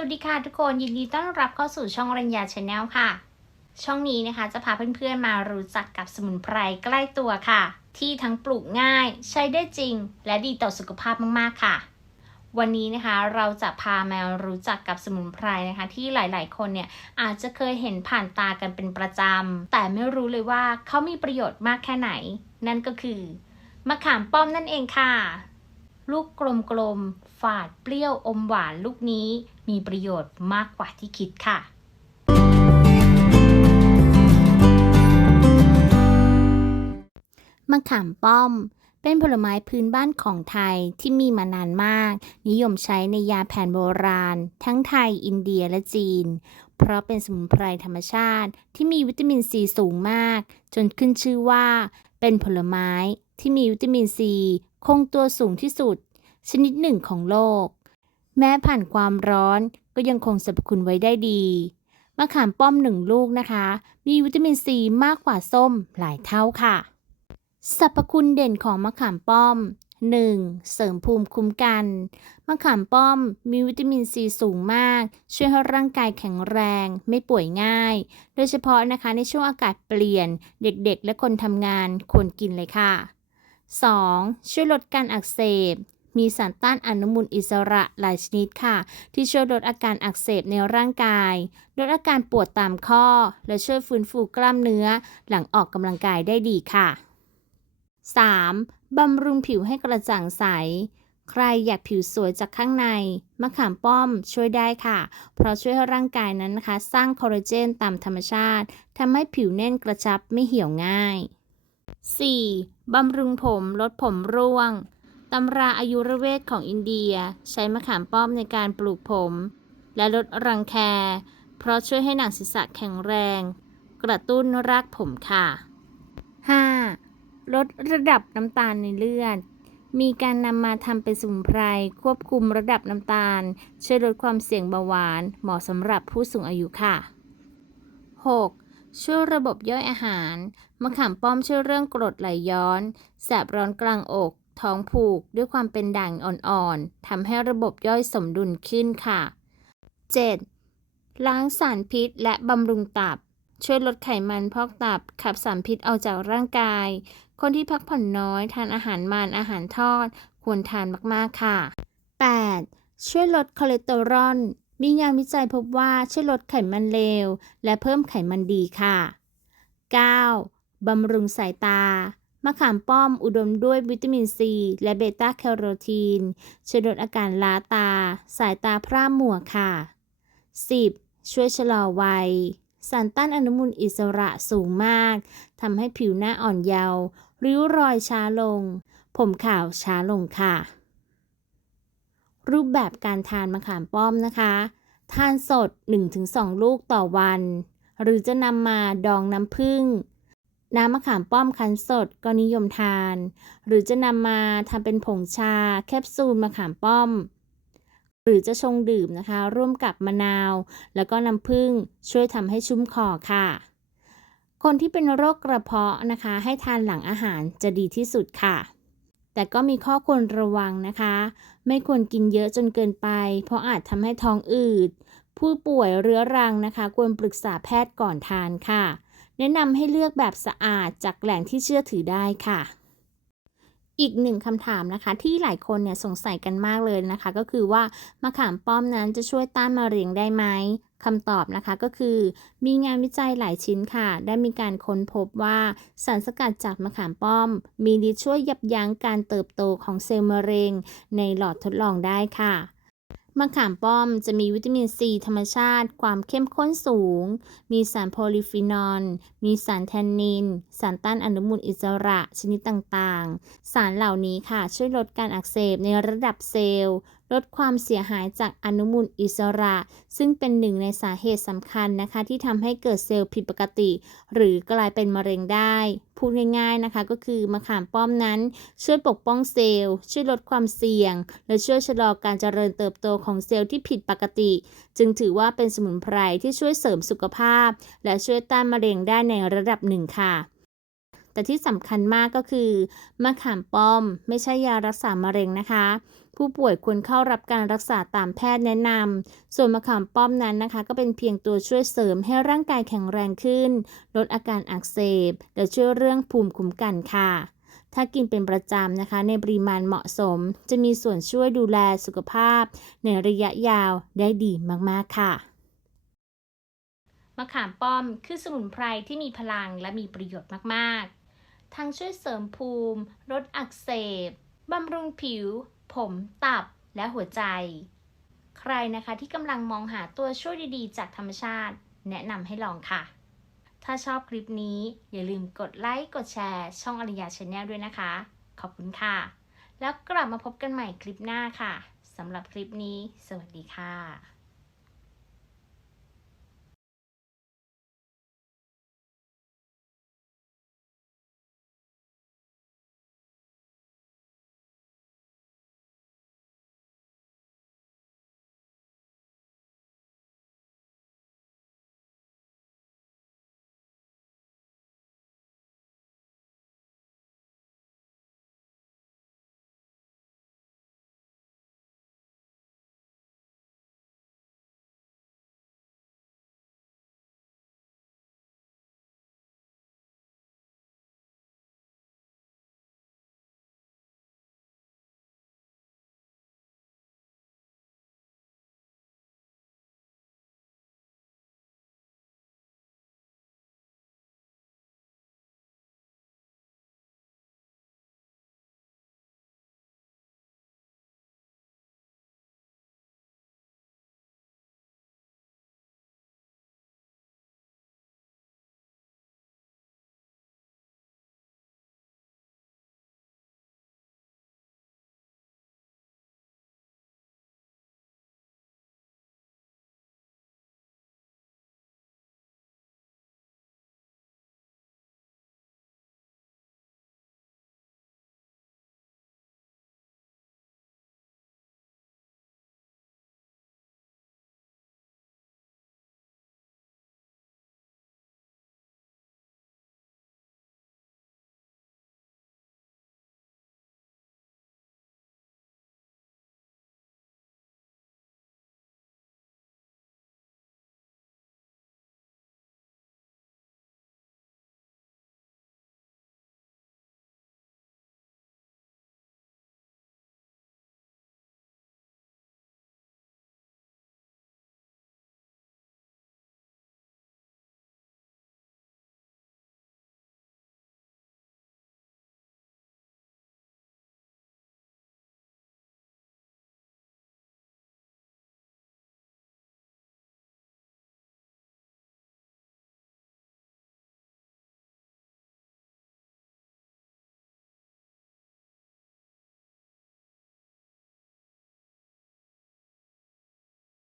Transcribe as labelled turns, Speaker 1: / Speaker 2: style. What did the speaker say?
Speaker 1: วัสดีค่ะทุกคนยินดีต้อนรับเข้าสู่ช่องรัญญาชาแนลค่ะ ช่องนี้นะคะจะพาเพื่อนๆมารู้จักกับสมุนไพรใกล้ตัวค่ะ ที่ทั้งปลูกง่าย ใช้ได้จริง และดีต่อสุขภาพมากๆค่ะ วันนี้นะคะเราจะพามารู้จักกับสมุนไพรนะคะ ที่หลายๆ คนเนี่ยอาจจะเคยเห็นผ่านตากันเป็นประจำ แต่ไม่รู้เลยว่าเขามีประโยชน์มากแค่ไหน นั่นก็คือมะขามป้อมนั่นเองค่ะ ลูกกลมๆ ฝาดเปรี้ยวอมหวานลูกนี้มีประโยชน์มากกว่าที่คิดค่ะ มะขามป้อม เป็นผลไม้พื้นบ้านของไทยที่มีมานานมาก นิยมใช้ในยาแผนโบราณ ทั้งไทย อินเดียและจีน เพราะเป็นสมุนไพรธรรมชาติที่มีวิตามินซีสูงมาก จนขึ้นชื่อว่า เป็นผลไม้ที่มีวิตามินซี คงตัวสูงที่สุด ชนิดหนึ่งของโลก แม้ผ่านความร้อนก็ยังคงสรรพคุณไว้ได้ดี มะขามป้อมหนึ่งลูกนะคะ มีวิตามินซีมากกว่าส้มหลายเท่าค่ะ สรรพคุณเด่นของมะขามป้อม 1. เสริมภูมิคุ้มกัน มะขามป้อมมีวิตามินซีสูงมาก ช่วยให้ร่างกายแข็งแรง ไม่ป่วยง่าย โดยเฉพาะนะคะในช่วงอากาศเปลี่ยน เด็กๆ และคนทำงานควรกินเลยค่ะ 2. ช่วยลดการอักเสบ มีสารต้านอนุมูลอิสระหลายชนิดค่ะ ที่ช่วยลดอาการอักเสบในร่างกาย ลดอาการปวดตามข้อ และช่วยฟื้นฟูกล้ามเนื้อ หลังออกกำลังกายได้ดีค่ะ 3. บำรุงผิวให้กระจ่างใส ใครอยากผิวสวยจากข้างใน มะขามป้อมช่วยได้ค่ะ เพราะช่วยให้ร่างกายนั้นนะคะ สร้างคอลลาเจนตามธรรมชาติทำให้ผิวแน่นกระชับไม่เหี่ยวง่าย 4. บำรุงผมลดผมร่วง ตำราอายุรเวทของอินเดียใช้มะขามป้อมในการปลูกผม และลดรังแค เพราะช่วยให้หนังศีรษะแข็งแรง กระตุ้นรากผมค่ะ 5. ลดระดับน้ำตาลในเลือด มีการนำมาทำเป็นสมุนไพรควบคุมระดับน้ำตาล ช่วยลดความเสี่ยงเบาหวาน เหมาะสำหรับผู้สูงอายุค่ะ 6. ช่วยระบบย่อยอาหาร มะขามป้อมช่วยเรื่องกรดไหลย้อน แสบร้อนกลางอก ท้องผูกด้วยความเป็นด่างอ่อนๆทำให้ระบบย่อยสมดุลขึ้นค่ะ 7. ล้างสารพิษและบำรุงตับ ช่วยลดไขมันพอกตับ ขับสารพิษออกจากร่างกาย คนที่พักผ่อนน้อยทานอาหารมันอาหารทอด ควรทานมากๆค่ะ 8. ช่วยลดคอเลสเตอรอล มีงานวิจัยพบว่าช่วยลดไขมันเลว และเพิ่มไขมันดีค่ะ 9. บำรุงสายตา มะขามป้อมอุดมด้วยวิตามินซี และเบต้าแคโรทีน ช่วยลดอาการล้าตา สายตาพร่ามัวค่ะ 10. ช่วยชะลอวัย สารต้านอนุมูลอิสระสูงมาก ทำให้ผิวหน้าอ่อนเยาว์ริ้วรอยช้าลง ผมขาวช้าลงค่ะ รูปแบบการทานมะขามป้อมนะคะ ทานสด 1-2 ลูกต่อวัน หรือจะนำมาดองน้ำผึ้งน้ำมะขามป้อมคั้นสดก็นิยมทาน หรือจะนำมาทำเป็นผงชาแคปซูลมะขามป้อม หรือจะชงดื่มนะคะ ร่วมกับมะนาว แล้วก็น้ำผึ้งช่วยทำให้ชุ่มคอค่ะ คนที่เป็นโรคกระเพาะนะคะ ให้ทานหลังอาหารจะดีที่สุดค่ะ แต่ก็มีข้อควรระวังนะคะ ไม่ควรกินเยอะจนเกินไป เพราะอาจทำให้ท้องอืด ผู้ป่วยเรื้อรังนะคะ ควรปรึกษาแพทย์ก่อนทานค่ะ แนะนำให้เลือกแบบสะอาดจากแหล่งที่เชื่อถือได้ค่ะอีกหนึ่งคำถามนะคะ ที่หลายคนเนี่ยสงสัยกันมากเลยนะคะ ก็คือว่ามะขามป้อมนั้นจะช่วยต้านมะเร็งได้ไหม คำตอบนะคะก็คือ มีงานวิจัยหลายชิ้นค่ะ ได้มีการค้นพบว่าสารสกัดจากมะขามป้อม มีฤทธิ์ช่วยยับยั้งการเติบโตของเซลล์มะเร็ง ในหลอดทดลองได้ค่ะมะขามป้อมจะมีวิตามินซีธรรมชาติ ความเข้มข้นสูง มีสารโพลีฟีนอล มีสารแทนนิน สารต้านอนุมูลอิสระชนิดต่างๆ สารเหล่านี้ค่ะช่วยลดการอักเสบในระดับเซลล์ ลดความเสียหายจากอนุมูลอิสระ ซึ่งเป็นหนึ่งในสาเหตุสำคัญนะคะ ที่ทำให้เกิดเซลล์ผิดปกติ หรือกลายเป็นมะเร็งได้ พูดง่ายๆนะคะ ก็คือมะขามป้อมนั้น ช่วยปกป้องเซลล์ ช่วยลดความเสี่ยง และช่วยชะลอการเจริญเติบโตของเซลล์ที่ผิดปกติ จึงถือว่าเป็นสมุนไพรที่ช่วยเสริมสุขภาพ และช่วยต้านมะเร็งได้ในระดับหนึ่งค่ะ แต่ที่สำคัญมากก็คือมะขามป้อมไม่ใช่ยารักษามะเร็งนะคะ ผู้ป่วยควรเข้ารับการรักษาตามแพทย์แนะนำส่วนมะขามป้อมนั้นนะคะ ก็เป็นเพียงตัวช่วยเสริมให้ร่างกายแข็งแรงขึ้น ลดอาการอักเสบและช่วยเรื่องภูมิคุ้มกันค่ะถ้ากินเป็นประจำนะคะ ในปริมาณเหมาะสม จะมีส่วนช่วยดูแลสุขภาพ ในระยะยาวได้ดีมาก ๆ ค่ะ มะขามป้อมคือสมุนไพรที่มีพลังและมีประโยชน์มาก ๆ ทั้งช่วยเสริมภูมิ ลดอักเสบบำรุงผิว ผมตับและหัวใจ ใครนะคะที่กำลังมองหาตัวช่วยดีๆ จากธรรมชาติ แนะนำให้ลองค่ะ ถ้าชอบคลิปนี้อย่าลืมกดไลค์กดแชร์ ช่องอริยาชาแนลด้วยนะคะ ขอบคุณค่ะ แล้วกลับมาพบกันใหม่คลิปหน้าค่ะสำหรับคลิปนี้ สวัสดีค่ะ